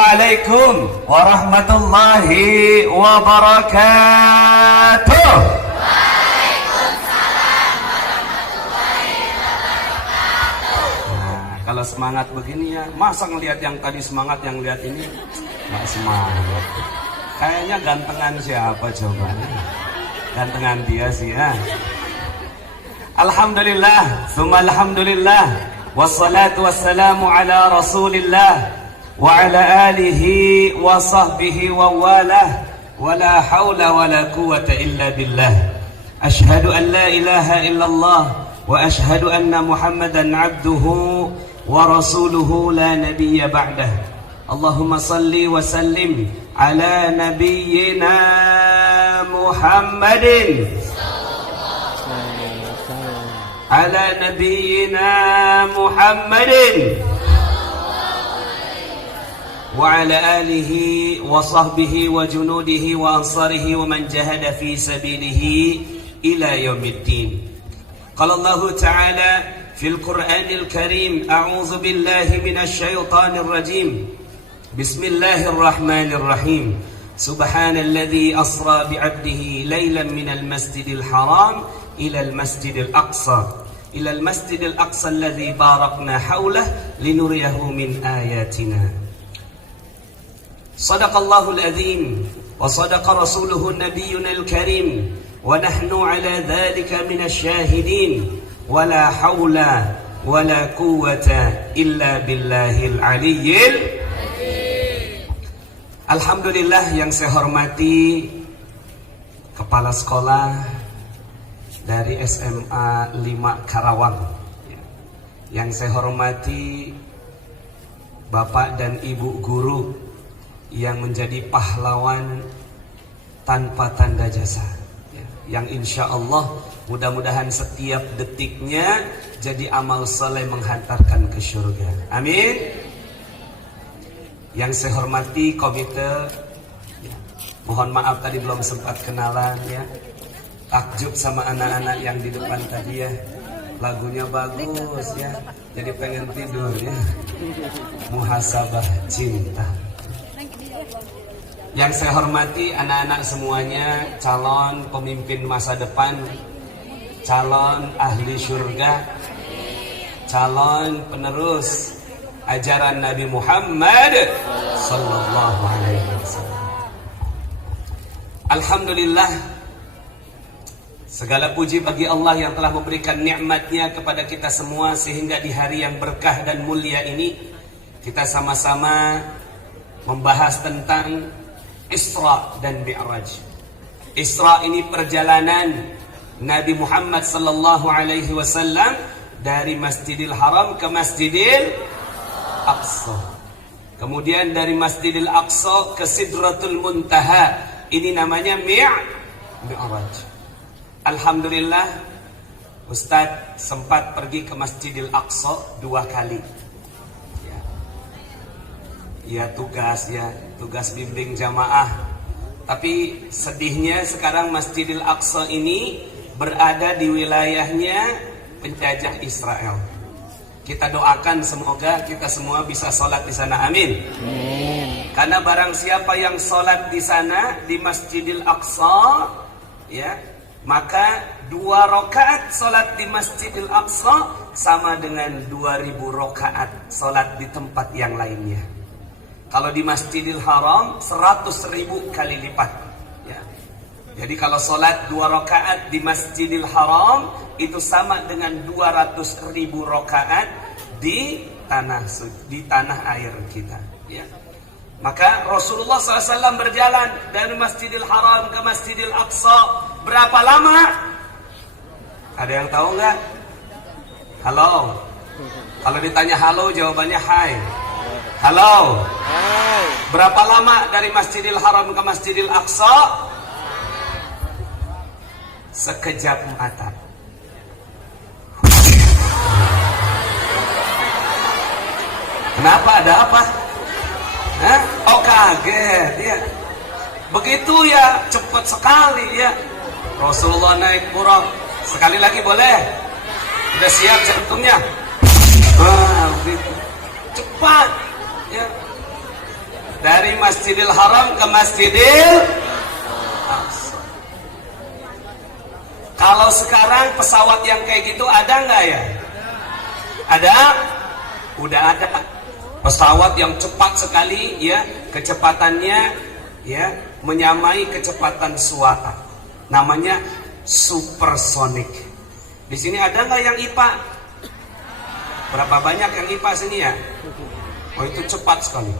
Assalamualaikum warahmatullahi wabarakatuh. Waalaikumsalam warahmatullahi wabarakatuh. Nah, kalau semangat begini ya, masa ngelihat yang tadi semangat, yang lihat ini nggak semangat. Kayaknya gantengan siapa coba? Gantengan dia sih ya. Alhamdulillah, tsumma alhamdulillah, wassalatu wassalamu ala Rasulillah wa ala alihi wa sahbihi wa walah, wa la hawla wa la quwwata illa billah. Ashhadu an la ilaha illallah wa ashhadu anna Muhammadan abduhu wa rasuluhu la nabiyya ba'dah. Allahumma salli wa sallim ala nabiyyina Muhammadin ala nabiyyina Muhammadin wa ala alihi wa sahbihi wa junudihi wa ansarihi wa man jahada fi sabilihi ila yaumiddin. Qala Allah Ta'ala fil Qur'anil Karim, a'udzu billahi minasy syaithanir rajim. Bismillahirrahmanirrahim. Subhanalladzi asra bi'abdihi lailan minal masjidil haram ilal masjidil aqsa ilal masjidil aqsa alladzi barakna haulah linuriyahu min ayatina. Sadaqallahul azim wa sadaqa rasuluhu nabiyyunal karim wa nahnu ala dhalika minasy syahidin wa la haula wa la quwwata illa billahil aliyyil azim. Alhamdulillah, yang saya hormati Kepala Sekolah dari SMA 5 Karawang, yang saya hormati Bapak dan Ibu guru yang menjadi pahlawan tanpa tanda jasa, yang insya Allah mudah-mudahan setiap detiknya jadi amal soleh menghantarkan ke surga. Amin. Yang saya hormati komite, mohon maaf tadi belum sempat kenalan ya. Takjub sama anak-anak yang di depan tadi ya, lagunya bagus ya, jadi pengen tidur ya. Muhasabah cinta. Yang saya hormati anak-anak semuanya, calon pemimpin masa depan, calon ahli surga, calon penerus ajaran Nabi Muhammad sallallahu alaihi wasallam. Alhamdulillah, segala puji bagi Allah yang telah memberikan nikmat-Nya kepada kita semua, sehingga di hari yang berkah dan mulia ini kita sama-sama membahas tentang Isra dan Mi'raj. Isra ini perjalanan Nabi Muhammad sallallahu alaihi wasallam dari Masjidil Haram ke Masjidil Aqsa. Kemudian dari Masjidil Aqsa ke Sidratul Muntaha. Ini namanya Mi'raj. Alhamdulillah, Ustadz sempat pergi ke Masjidil Aqsa 2 kali. Ya tugas bimbing jamaah. Tapi sedihnya sekarang Masjidil Aqsa ini berada di wilayahnya penjajah Israel. Kita doakan semoga kita semua bisa sholat di sana. Amin. Karena barang siapa yang sholat di sana di Masjidil Aqsa, ya, maka 2 rakaat sholat di Masjidil Aqsa sama dengan 2000 rakaat sholat di tempat yang lainnya. Kalau di Masjidil Haram 100.000 kali lipat ya. Jadi kalau sholat 2 rakaat di Masjidil Haram itu sama dengan 200.000 rakaat di tanah air kita ya. Maka Rasulullah SAW berjalan dari Masjidil Haram ke Masjidil Aqsa berapa lama? Ada yang tahu nggak? Halo. Kalau ditanya halo, jawabannya hai. Halo. Berapa lama dari Masjidil Haram ke Masjidil Aqsa? Sekejap mata. Kenapa? Ada apa? Hah? Oh, kaget ya. Begitu ya, cepat sekali ya. Rasulullah naik buraq. Sekali lagi boleh? Udah siap jantungnya? Wah, begitu cepat ya. Dari Masjidil Haram ke Masjidil Aqsa. Kalau sekarang pesawat yang kayak gitu ada nggak ya? Ada? Udah ada. Pesawat yang cepat sekali ya, kecepatannya ya menyamai kecepatan suara. Namanya supersonik. Di sini ada nggak yang IPA? Berapa banyak yang IPA sini ya? Oh, itu cepat sekali.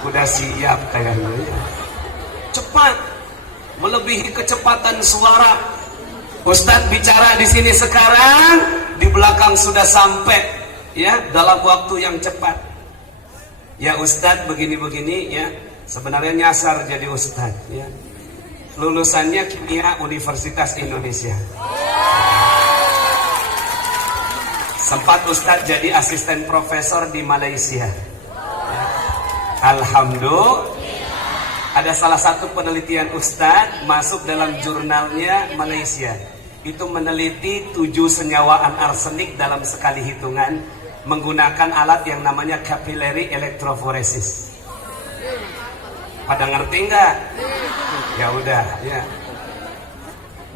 Udah siap kayaknya ya. Cepat, melebihi kecepatan suara. Ustadz bicara di sini sekarang, di belakang sudah sampai ya dalam waktu yang cepat. Ya Ustadz begini-begini ya, sebenarnya nyasar jadi Ustadz ya. Lulusannya kimia Universitas Indonesia. Sempat Ustadz jadi asisten profesor di Malaysia. Alhamdulillah. Ada salah satu penelitian Ustadz masuk dalam jurnalnya Malaysia. Itu meneliti 7 senyawaan arsenik dalam sekali hitungan menggunakan alat yang namanya capillary electrophoresis. Pada ngerti nggak? Ya udah, ya.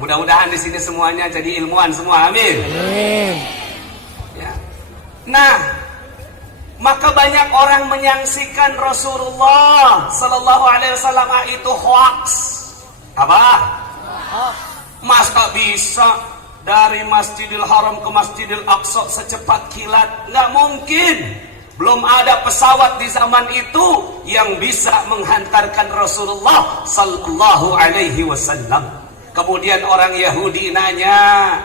Mudah-mudahan di sini semuanya jadi ilmuwan semua, amin. Ya. Nah, maka banyak orang menyaksikan Rasulullah Sallallahu Alaihi Wasallam itu hoax. Apa? Masa bisa dari Masjidil Haram ke Masjidil Aqsa secepat kilat? Nggak mungkin. Belum ada pesawat di zaman itu yang bisa menghantarkan Rasulullah Sallallahu Alaihi Wasallam. Kemudian orang Yahudi nanya,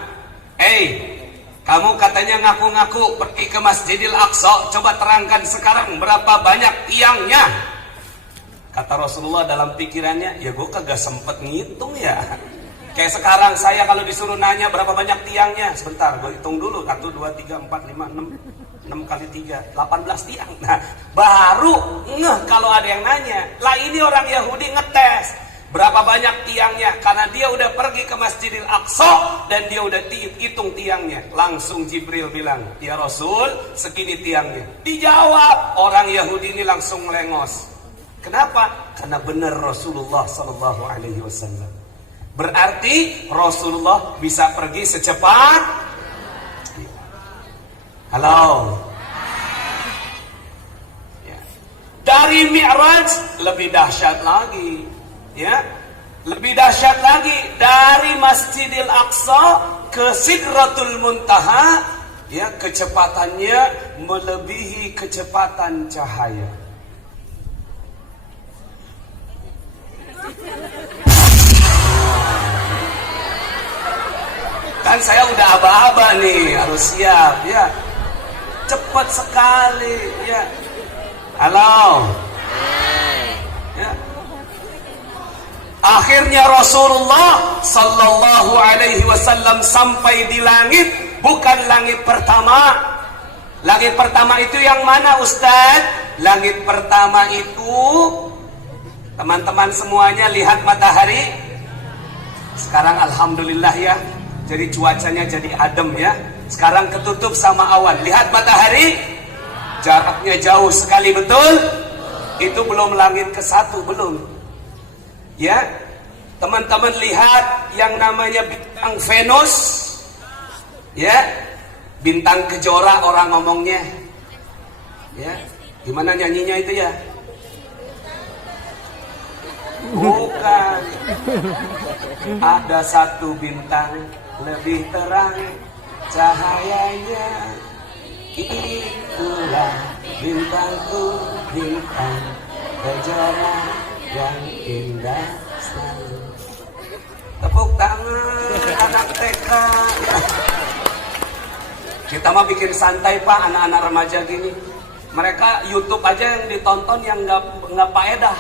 kamu katanya ngaku-ngaku pergi ke Masjidil Aqsa, coba terangkan sekarang berapa banyak tiangnya? Kata Rasulullah dalam pikirannya, ya gue kagak sempet ngitung ya. Kayak sekarang saya kalau disuruh nanya berapa banyak tiangnya, sebentar gue hitung dulu, 1, 2, 3, 4, 5, 6 kali 3, 18 tiang. Nah, baru ngeh kalau ada yang nanya. Lah ini orang Yahudi ngetes berapa banyak tiangnya, karena dia udah pergi ke Masjidil Aqsa dan dia udah hitung tiangnya. Langsung Jibril bilang, ya Rasul segini tiangnya. Dijawab, orang Yahudi ini langsung melengos. Kenapa? Karena benar Rasulullah Sallallahu Alaihi Wasallam. Berarti Rasulullah bisa pergi secepat. Halo. Ya. Dari Mi'raj lebih dahsyat lagi. Ya, lebih dahsyat lagi dari Masjidil Aqsa ke Sidratul Muntaha, ya kecepatannya melebihi kecepatan cahaya. Kan saya udah aba-aba nih, harus siap ya. Cepat sekali ya. Halo. Ya. Akhirnya Rasulullah Sallallahu Alaihi Wasallam sampai di langit, bukan langit pertama. Langit pertama itu yang mana Ustaz? Langit pertama itu, teman-teman semuanya lihat matahari. Sekarang Alhamdulillah ya, jadi cuacanya jadi adem ya. Sekarang ketutup sama awan. Lihat matahari, jaraknya jauh sekali, betul? Itu belum langit ke-1, belum. Ya, teman-teman lihat yang namanya bintang Venus, ya, bintang kejora orang ngomongnya, ya, gimana nyanyinya itu ya? Bukan, ada satu bintang lebih terang cahayanya, itulah bintangku, bintang kejora yang indah selalu. Tepuk tangan anak TK ya. Kita mah bikin santai Pak, anak-anak remaja gini. Mereka YouTube aja yang ditonton yang nggak faedah.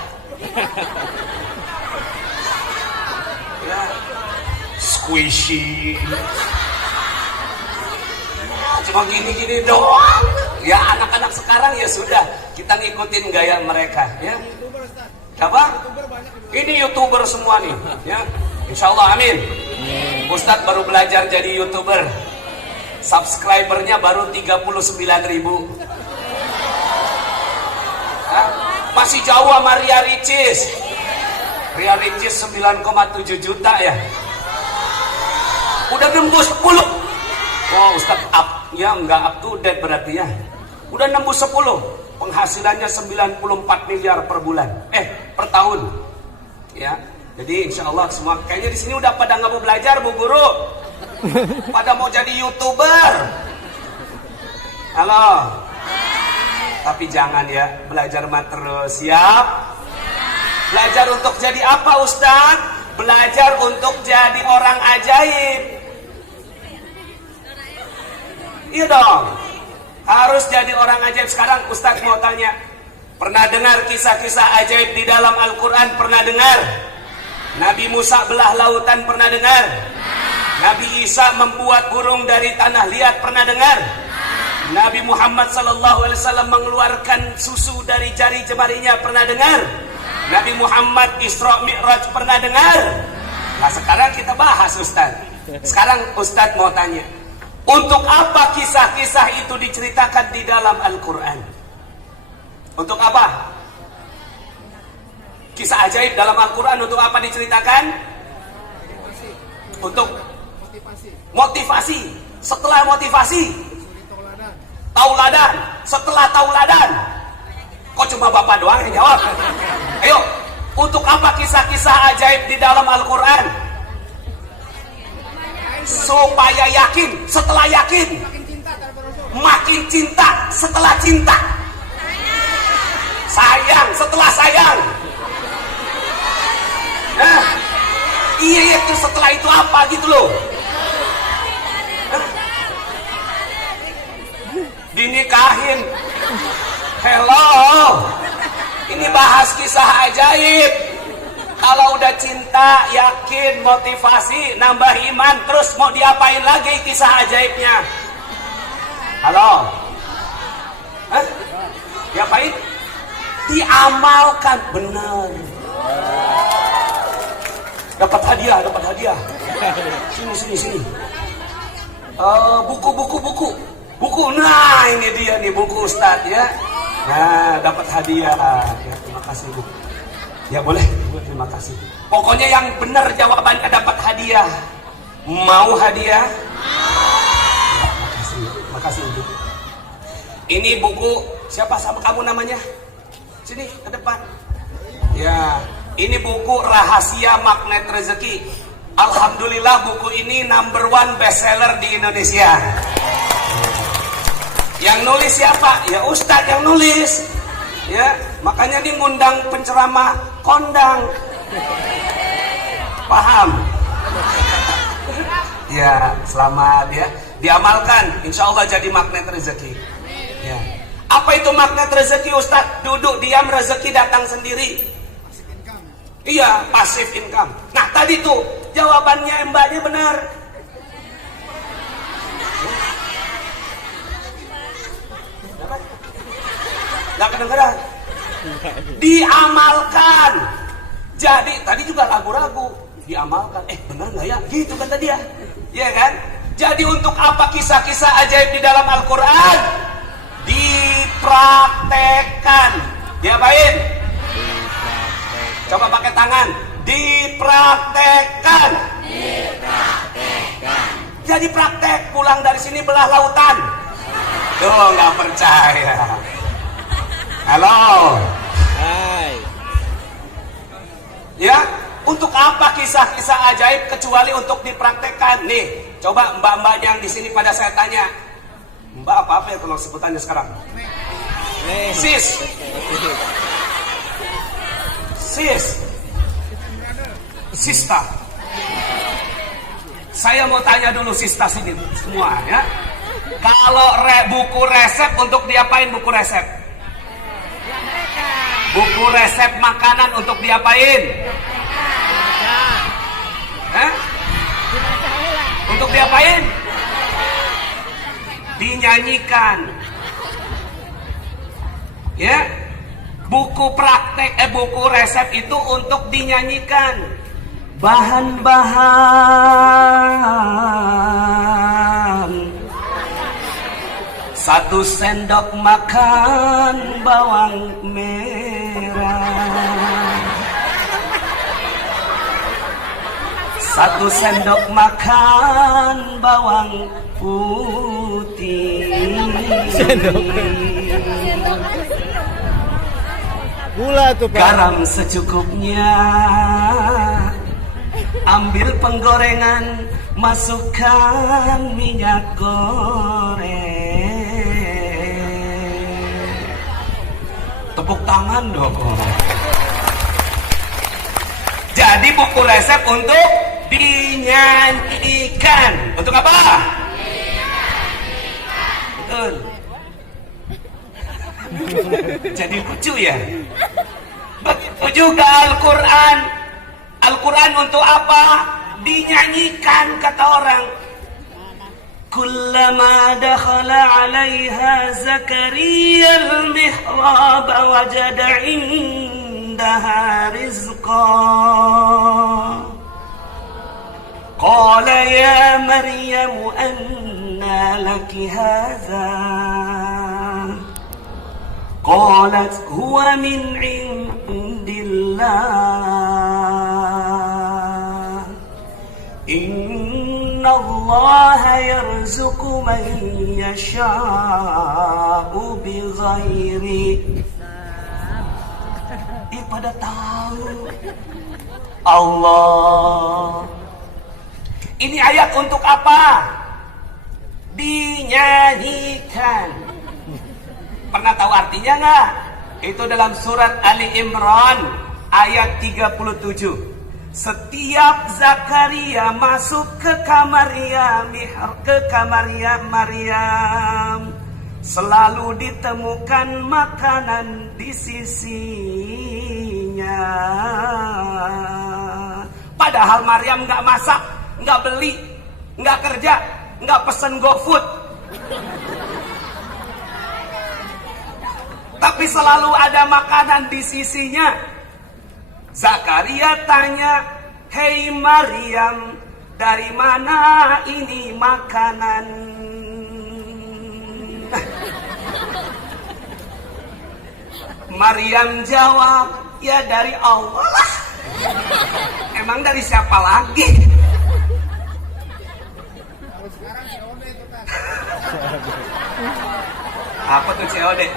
Ya, squishy. Cuma gini-gini doang. Ya anak-anak sekarang ya sudah, kita ngikutin gaya mereka ya. Siapa? Ini YouTuber semua nih, ya. Insya Allah, amin. Ustadz baru belajar jadi YouTuber. Subscribernya baru 39.000. Masih jauh sama Ria Ricis. Ria Ricis 9,7 juta ya. Udah nembus 10. Wah, Ustaz up ya, nggak up to date berarti ya. Udah nembus 10. Penghasilannya 94 miliar per bulan. Per tahun. Ya. Jadi insya Allah semua kayaknya di sini udah pada nggak mau belajar, Bu Guru. Pada mau jadi YouTuber. Halo. Tapi jangan ya, belajar mah terus, siap? Belajar untuk jadi apa, Ustaz? Belajar untuk jadi orang ajaib. Iya dong. Harus jadi orang ajaib. Sekarang Ustaz mau tanya, pernah dengar kisah-kisah ajaib di dalam Al-Quran? Pernah dengar? Nabi Musa belah lautan, pernah dengar? Nabi Isa membuat burung dari tanah liat, pernah dengar? Nabi Muhammad SAW mengeluarkan susu dari jari jemarinya, pernah dengar? Nabi Muhammad Isra Mi'raj, pernah dengar? Nah sekarang kita bahas, Ustaz. Sekarang Ustaz mau tanya, untuk apa kisah-kisah itu diceritakan di dalam Al-Quran? Untuk apa? Kisah ajaib dalam Al-Quran untuk apa diceritakan? Untuk motivasi. Setelah motivasi, tauladan. Setelah tauladan, kok cuma Bapak doang yang jawab? Ayo, untuk apa kisah-kisah ajaib di dalam Al-Quran? Supaya yakin. Setelah yakin, makin cinta. Setelah cinta, sayang. Setelah sayang, iya itu setelah itu apa gitu loh? Dinikahin. Hello, ini bahas kisah ajaib. Kalau udah cinta, yakin, motivasi, nambah iman, terus mau diapain lagi kisah ajaibnya? Halo? Diapain? Diamalkan. Benar. Dapat hadiah. Sini. Buku. Nah, ini dia nih buku Ustadz ya. Nah, dapat hadiah. Ya, terima kasih Bu. Ya boleh, terima kasih. Pokoknya yang benar jawabannya dapat hadiah. Mau hadiah? Terima kasih Bu. Ini buku siapa sama kamu namanya? Sini ke depan. Ya, ini buku Rahasia Magnet Rezeki. Alhamdulillah buku ini #1 bestseller di Indonesia. Yang nulis siapa? Ya Ustadz yang nulis. Ya, makanya dia ngundang penceramah kondang. Paham? Ya, selamat ya. Diamalkan, insya Allah jadi magnet rezeki. Ya. Apa itu magnet rezeki, Ustadz? Duduk diam, rezeki datang sendiri. Iya, passive income. Nah, tadi tuh jawabannya Mbaknya benar. Gak kedengeran. Diamalkan. Jadi tadi juga ragu-ragu. Diamalkan. Benar nggak ya? Gitu kata dia. Iya kan? Jadi untuk apa kisah-kisah ajaib di dalam Al-Quran? Dipraktekkan. Diapain? Coba pakai tangan. Dipraktekkan. Jadi praktek. Pulang dari sini belah lautan. Tuh nggak percaya. Halo. Hai. Ya, untuk apa kisah-kisah ajaib kecuali untuk dipraktekkan? Nih, coba mbak-mbak yang di sini pada saya tanya. Mbak apa ya kalau sebutannya sekarang? Sis. Sista. Saya mau tanya dulu Sista sini semua ya. Kalau buku resep untuk diapain buku resep? Buku resep makanan untuk diapain? Untuk diapain? Dinyanyikan. Ya. Buku buku resep itu untuk dinyanyikan. Bahan-bahan 1 sendok makan bawang merah. merah, 1 sendok makan bawang putih, Gula tuh, Pak. garam secukupnya, ambil penggorengan, masukkan minyak goreng. Tepuk tangan dong. Jadi buku resep untuk dinyanyikan. Untuk apa? Betul. Jadi lucu ya. Begitu juga Al-Quran. Al-Quran untuk apa? Dinyanyikan, kata orang. Kullama dakhala 'alaiha Zakaria al-mihrab wajada 'indaha rizqa. Qala ya Maryam anna laki hadha. Qalat huwa min 'indillah. Inna Allah yarzuqu man yasha'u bighairi. Pada tahu Allah. Ini ayat untuk apa? Dinyanyikan. Pernah tahu artinya nggak? Itu dalam surat Ali Imran ayat 37. Setiap Zakaria masuk ke kamarnya Maryam, selalu ditemukan makanan di sisinya. Padahal Maryam nggak masak, nggak beli, nggak kerja, nggak pesen GoFood. Tapi selalu ada makanan di sisinya. Zakaria tanya, "Hei Maryam, dari mana ini makanan?" Maryam jawab, "Ya dari Allah lah. Emang dari siapa lagi?" Apa tuh COD?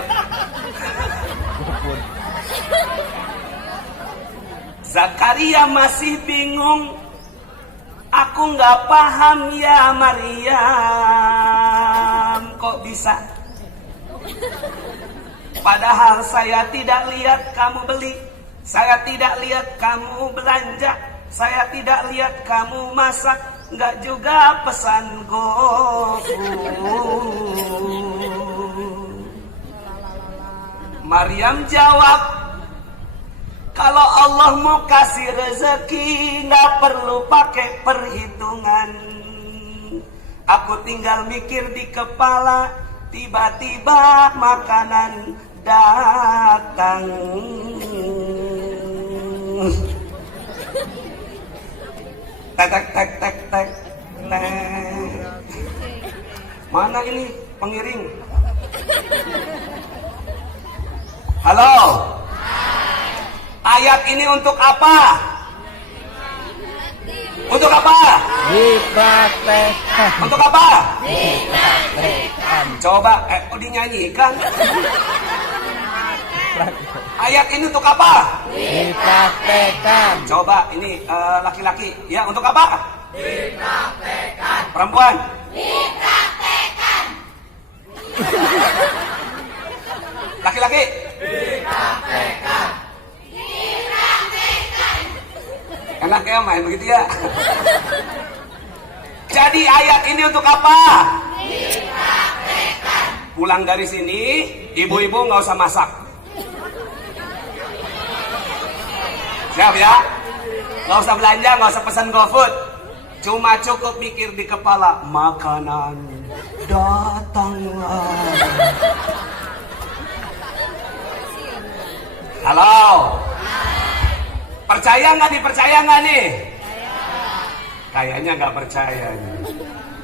Zakaria masih bingung. "Aku nggak paham ya Maryam, kok bisa? Padahal saya tidak lihat kamu beli, saya tidak lihat kamu belanja, saya tidak lihat kamu masak, nggak juga pesan GoFood." Maryam jawab, "Kalau Allah mau kasih rezeki, nggak perlu pakai perhitungan. Aku tinggal mikir di kepala, tiba-tiba makanan datang." Tek tek tek tek tek. Mana ini pengiring? Halo. Ayat ini untuk apa? Untuk apa? Dipraktekkan. Untuk apa? Dipraktekkan. Coba, dinyanyikan. Ayat ini untuk apa? Dipraktekkan. Coba, ini laki-laki. Ya, untuk apa? Dipraktekkan. Perempuan? Dipraktekkan. Laki-laki? Dipraktekkan. Enak ya main begitu ya. Jadi ayat ini untuk apa? Dipraktekkan. Pulang dari sini, ibu-ibu nggak usah masak. Siap ya? Nggak usah belanja, nggak usah pesan GoFood. Cuma cukup mikir di kepala, makanan datanglah. Halo? Percaya nggak dipercaya nggak nih? Kayaknya nggak percaya nih.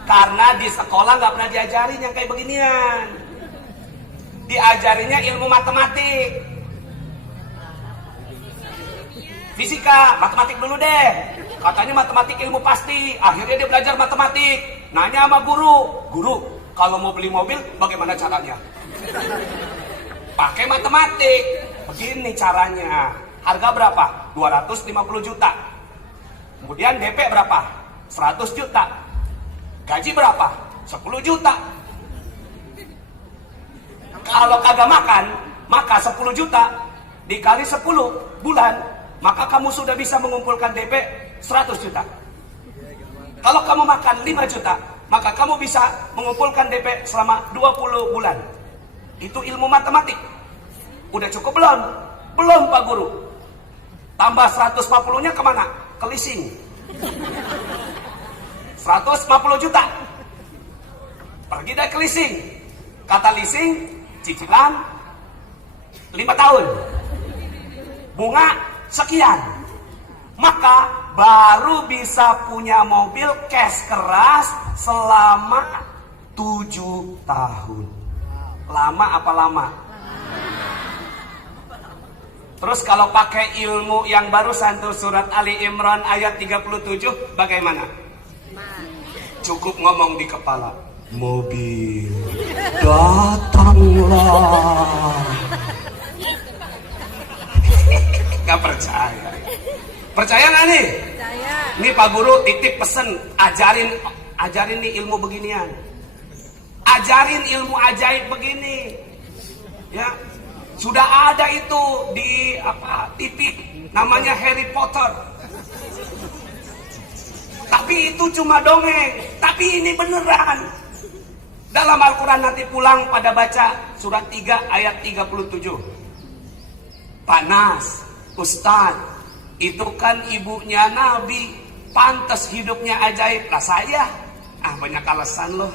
Karena di sekolah nggak pernah diajarin yang kayak beginian. Diajarinya ilmu matematik. Fisika, matematik dulu deh. Katanya matematik ilmu pasti. Akhirnya dia belajar matematik. Nanya sama guru. Guru, kalau mau beli mobil bagaimana caranya? Pakai matematik. Begini caranya. Harga berapa? 250 juta. Kemudian DP berapa? 100 juta. Gaji berapa? 10 juta. Kalau kagak makan, maka 10 juta dikali 10 bulan, maka kamu sudah bisa mengumpulkan DP 100 juta. Kalau kamu makan 5 juta, maka kamu bisa mengumpulkan DP selama 20 bulan. Itu ilmu matematik. Udah cukup belum? Belum, Pak Guru. Tambah 140-nya kemana? Ke leasing. 150 juta. Pergi deh ke leasing. Kata leasing, cicilan 5 tahun. Bunga sekian. Maka baru bisa punya mobil cash keras selama 7 tahun. Lama apa lama? Terus kalau pakai ilmu yang barusan tuh surat Ali Imran ayat 37 bagaimana? Cukup ngomong di kepala. Mobil datanglah. Gak percaya. Percaya gak nih? Percaya. Nih Pak Guru titip pesen, ajarin nih ilmu beginian. Ajarin ilmu ajaib begini. Ya. Sudah ada itu di TV namanya Harry Potter. Tapi itu cuma dongeng, tapi ini beneran. Dalam Al-Quran nanti pulang pada baca surat 3 ayat 37. Panas, Ustaz, itu kan ibunya Nabi, pantas hidupnya ajaib. Lah saya, banyak alasan loh.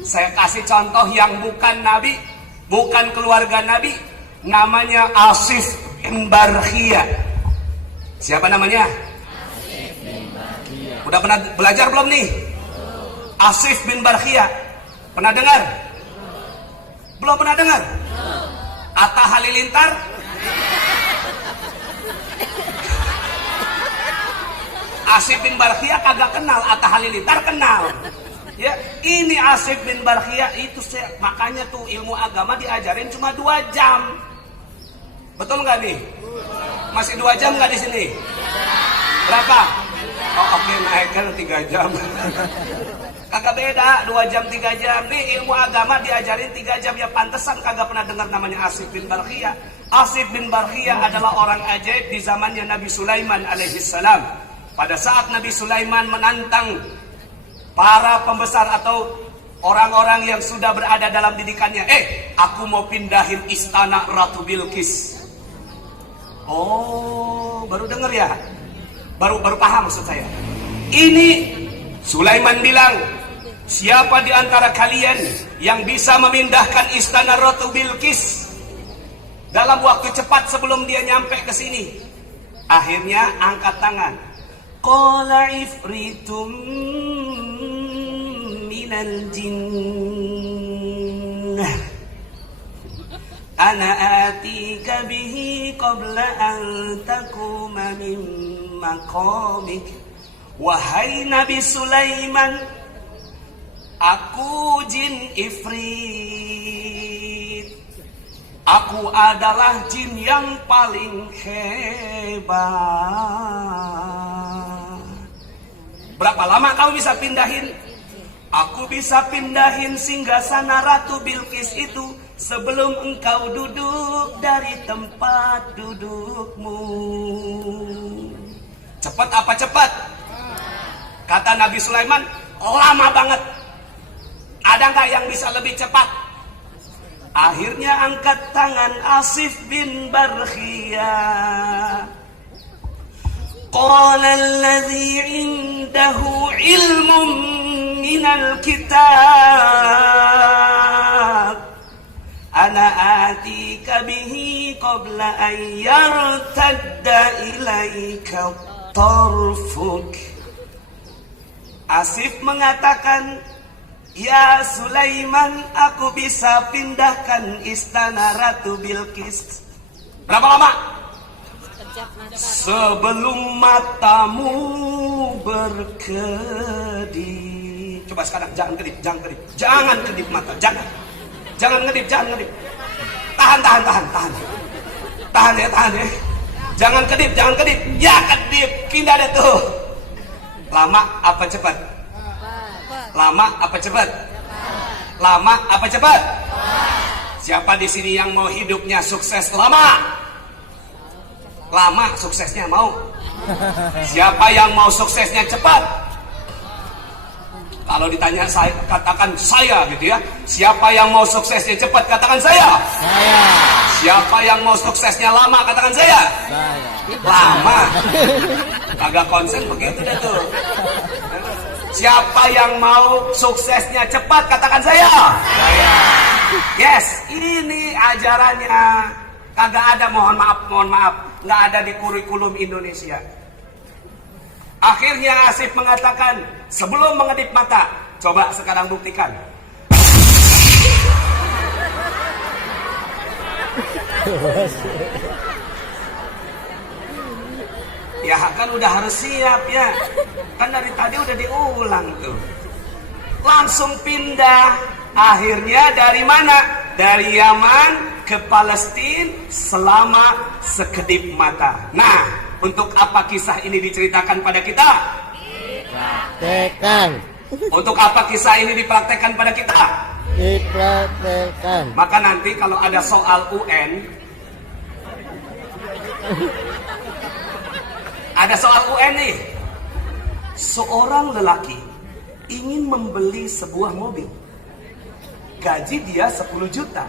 Saya kasih contoh yang bukan Nabi, bukan keluarga Nabi, namanya Asif bin Barkhiyah. Siapa namanya? Asif bin Barkhiyah. Udah pernah belajar belum nih? Asif bin Barkhiyah. Pernah dengar? Belum pernah dengar? Atta Halilintar? Asif bin Barkhiyah kagak kenal, Atta Halilintar kenal. Ya, ini Asif bin Barkhiyah itu makanya tuh ilmu agama diajarin cuma 2 jam. Betul nggak nih? Masih 2 jam nggak di sini? Berapa? Oh oke, naikkan 3 jam. Kagak beda, 2 jam 3 jam. Nih ilmu agama diajarin 3 jam. Ya pantesan kagak pernah dengar namanya Asif bin Barkhiyah. Asif bin Barkhiyah adalah orang ajaib di zamannya Nabi Sulaiman alaihissalam. Pada saat Nabi Sulaiman menantang para pembesar atau orang-orang yang sudah berada dalam didikannya, aku mau pindahin istana Ratu Bilqis. Oh, baru dengar ya? Baru paham maksud saya. Ini Sulaiman bilang, siapa di antara kalian yang bisa memindahkan istana Ratu Bilqis dalam waktu cepat sebelum dia nyampe ke sini? Akhirnya angkat tangan. Qala ifritum minal jinnah ana atika bihi qabla an takuma min maqamik. Wahai Nabi Sulaiman, aku jin ifrit. Aku adalah jin yang paling hebat. Berapa lama kau bisa pindahin? Aku bisa pindahin singgasana Ratu Bilqis itu sebelum engkau duduk dari tempat dudukmu. Cepat apa cepat? Kata Nabi Sulaiman, lama banget. Ada nggak yang bisa lebih cepat? Akhirnya angkat tangan Asif bin Barkhiyah. Qala alladhi indahu ilmun minal kitab ana atika bihi qabla an yartadda ilaika tarfuk. Asif mengatakan, ya Sulaiman, aku bisa pindahkan istana Ratu Bilqis. Berapa lama? sebelum matamu berkedip. Coba sekarang jangan kedip, jangan kedip mata, jangan ngedip. Tahan ya. Jangan kedip. Ya kedip, pindah deh tuh. Lama apa cepat? Lama apa cepat? Lama apa cepat? Siapa di sini yang mau hidupnya sukses lama? Lama suksesnya mau? Siapa yang mau suksesnya cepat? Kalau ditanya saya, katakan saya gitu ya. Siapa yang mau suksesnya cepat? Katakan saya. Saya. Siapa yang mau suksesnya lama? Katakan saya. Saya. Lama. Kagak konsen begitu deh tuh. Siapa yang mau suksesnya cepat? Katakan saya. Saya. Yes, ini ajarannya. Kagak ada, mohon maaf, nggak ada di kurikulum Indonesia. Akhirnya Asif mengatakan, sebelum mengedip mata, coba sekarang buktikan. Ya kan udah harus siap ya. Kan dari tadi udah diulang tuh. Langsung pindah. Akhirnya dari mana? Dari Yaman ke Palestina selama sekedip mata. Nah, untuk apa kisah ini diceritakan pada kita? Praktekan. Untuk apa kisah ini dipraktekkan pada kita? Dipraktekan. Maka nanti kalau ada soal UN, ada soal UN nih. Seorang lelaki ingin membeli sebuah mobil. Gaji dia 10 juta.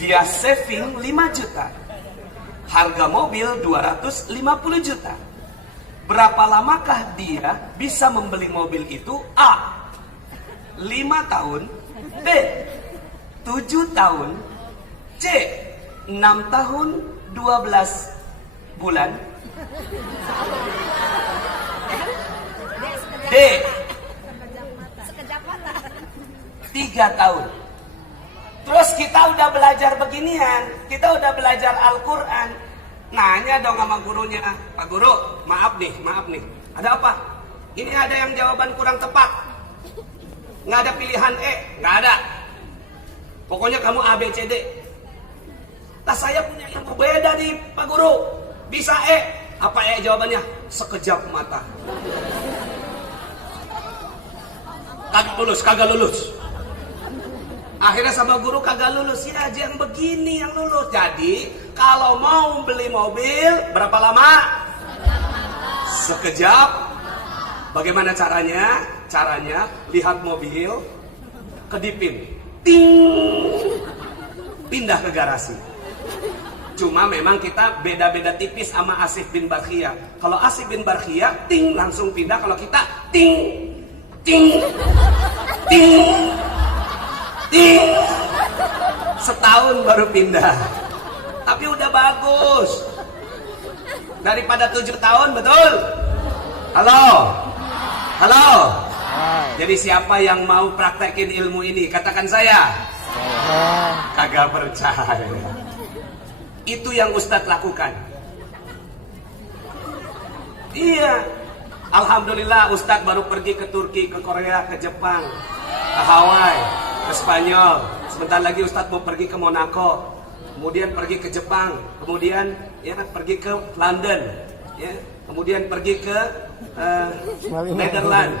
Dia saving 5 juta. Harga mobil 250 juta. Berapa lamakah dia bisa membeli mobil itu? A. 5 tahun. B. 7 tahun. C. 6 tahun 12 bulan. D. 3 tahun. Terus kita udah belajar beginian, kita udah belajar Al-Quran. Nanya dong sama gurunya, Pak Guru, maaf nih, ada apa? Ini ada yang jawaban kurang tepat. Nggak ada pilihan E, nggak ada. Pokoknya kamu A, B, C, D. Lah saya punya ilmu beda nih Pak Guru. Bisa E. Apa E jawabannya? Sekejap mata. Kagak lulus. Akhirnya sama guru kagak lulus. Ya aja yang begini yang lulus. Jadi kalau mau beli mobil berapa lama? Sekejap. Bagaimana caranya? Caranya lihat mobil, kedipin, ting, pindah ke garasi. Cuma memang kita beda-beda tipis sama Asif bin Barkhia. Kalau Asif bin Barkhia, ting langsung pindah. Kalau kita ting, ting, ting, ting. Setahun baru pindah. Tapi udah bagus. Daripada 7 tahun, betul? Halo? Halo? Jadi siapa yang mau praktekin ilmu ini? Katakan saya. Kagak percaya. Itu yang Ustadz lakukan. Iya. Alhamdulillah Ustadz baru pergi ke Turki, ke Korea, ke Jepang, ke Hawaii, ke Spanyol. Sebentar lagi Ustadz mau pergi ke Monaco. Kemudian pergi ke Jepang. Kemudian ya pergi ke London. Ya. Kemudian pergi ke Netherlands.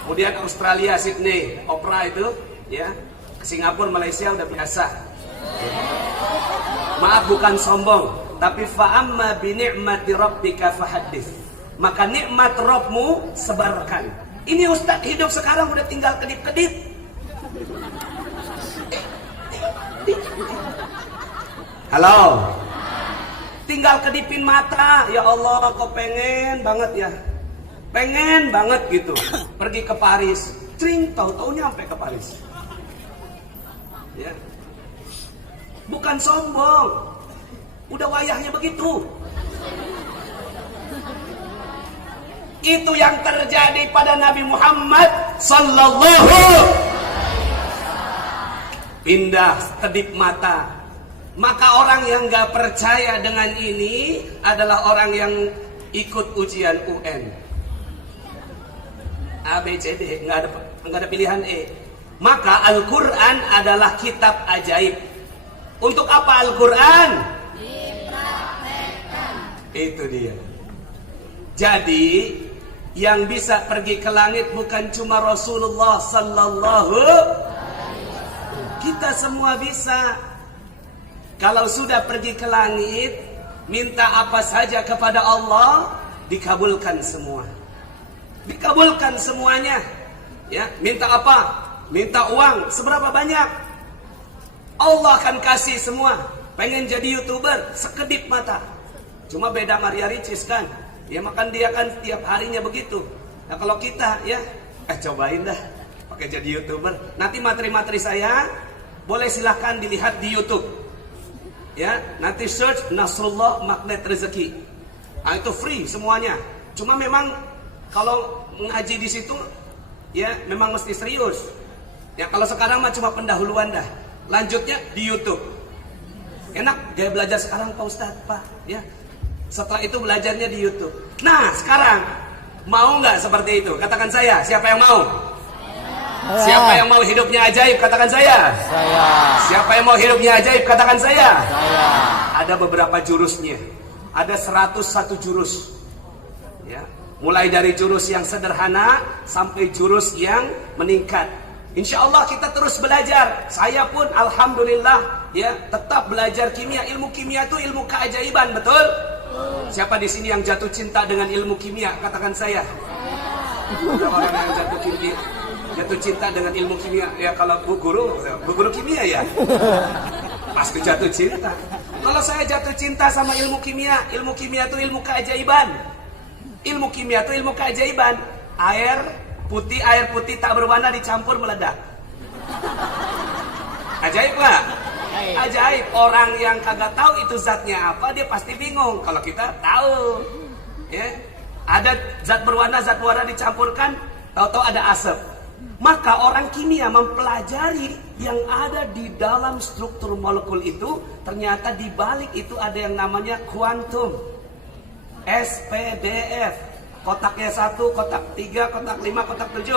Kemudian Australia, Sydney, Opera itu, ya. Ke Singapura, Malaysia udah biasa. Maaf bukan sombong, tapi fa'amma bi ni'mati rabbika fahaddits. Maka nikmat Rabbmu sebarkan. Ini Ustadz hidup sekarang udah tinggal kedip-kedip. Halo. Tinggal kedipin mata. Ya Allah, kok pengen banget ya. Pengen banget gitu. Pergi ke Paris. Tring, tahu-tahu nyampe ke Paris. Ya. Bukan sombong. Udah wayahnya begitu. Itu yang terjadi pada Nabi Muhammad sallallahu. Pindah kedip mata. Maka orang yang nggak percaya dengan ini adalah orang yang ikut ujian UN. A, B, C, D, nggak ada pilihan E. Maka Al-Quran adalah kitab ajaib. Untuk apa Al-Quran? Itu dia. Jadi yang bisa pergi ke langit bukan cuma Rasulullah sallallahu. Kita semua bisa. Kalau sudah pergi ke langit, minta apa saja kepada Allah, dikabulkan semua. Dikabulkan semuanya. Ya, minta apa? Minta uang seberapa banyak? Allah akan kasih semua. Pengen jadi YouTuber, sekedip mata. Cuma beda Maria Ricis kan. Ya makan dia kan tiap harinya begitu. Nah kalau kita ya, cobain dah pakai jadi YouTuber. Nanti materi-materi saya boleh silahkan dilihat di YouTube. Ya, nanti search Nasrullah Magnet Rezeki. Nah, itu free semuanya. Cuma memang kalau ngaji di situ ya memang mesti serius. Ya kalau sekarang mah cuma pendahuluan dah. Lanjutnya di YouTube. Enak gaya belajar sekarang Pak Ustadz, Pak, ya. Setelah itu belajarnya di YouTube. Nah, sekarang mau nggak seperti itu? Katakan saya. Siapa yang mau? Siapa yang mau hidupnya ajaib? Katakan saya. Saya. Siapa yang mau hidupnya ajaib? Katakan saya. Saya. Ada beberapa jurusnya. Ada 101 jurus. Ya, mulai dari jurus yang sederhana sampai jurus yang meningkat. Insya Allah kita terus belajar. Saya pun alhamdulillah ya tetap belajar kimia. Ilmu kimia itu ilmu keajaiban, betul? Siapa di sini yang jatuh cinta dengan ilmu kimia? Katakan saya. Orang yang jatuh cinta dengan ilmu kimia. Ya kalau bu guru kimia ya pasti jatuh cinta. Kalau saya jatuh cinta sama ilmu kimia itu ilmu keajaiban. Ilmu kimia itu ilmu keajaiban. Air putih tak berwarna dicampur meledak. Ajaib nggak? Ajaib. Orang yang kagak tahu itu zatnya apa, dia pasti bingung. Kalau kita tahu, ya ada zat berwarna dicampurkan, tahu-tahu ada asap. Maka orang kimia mempelajari yang ada di dalam struktur molekul itu, ternyata di balik itu ada yang namanya kuantum. SPDF. Kotaknya 1, kotak 3, kotak 5, kotak 7.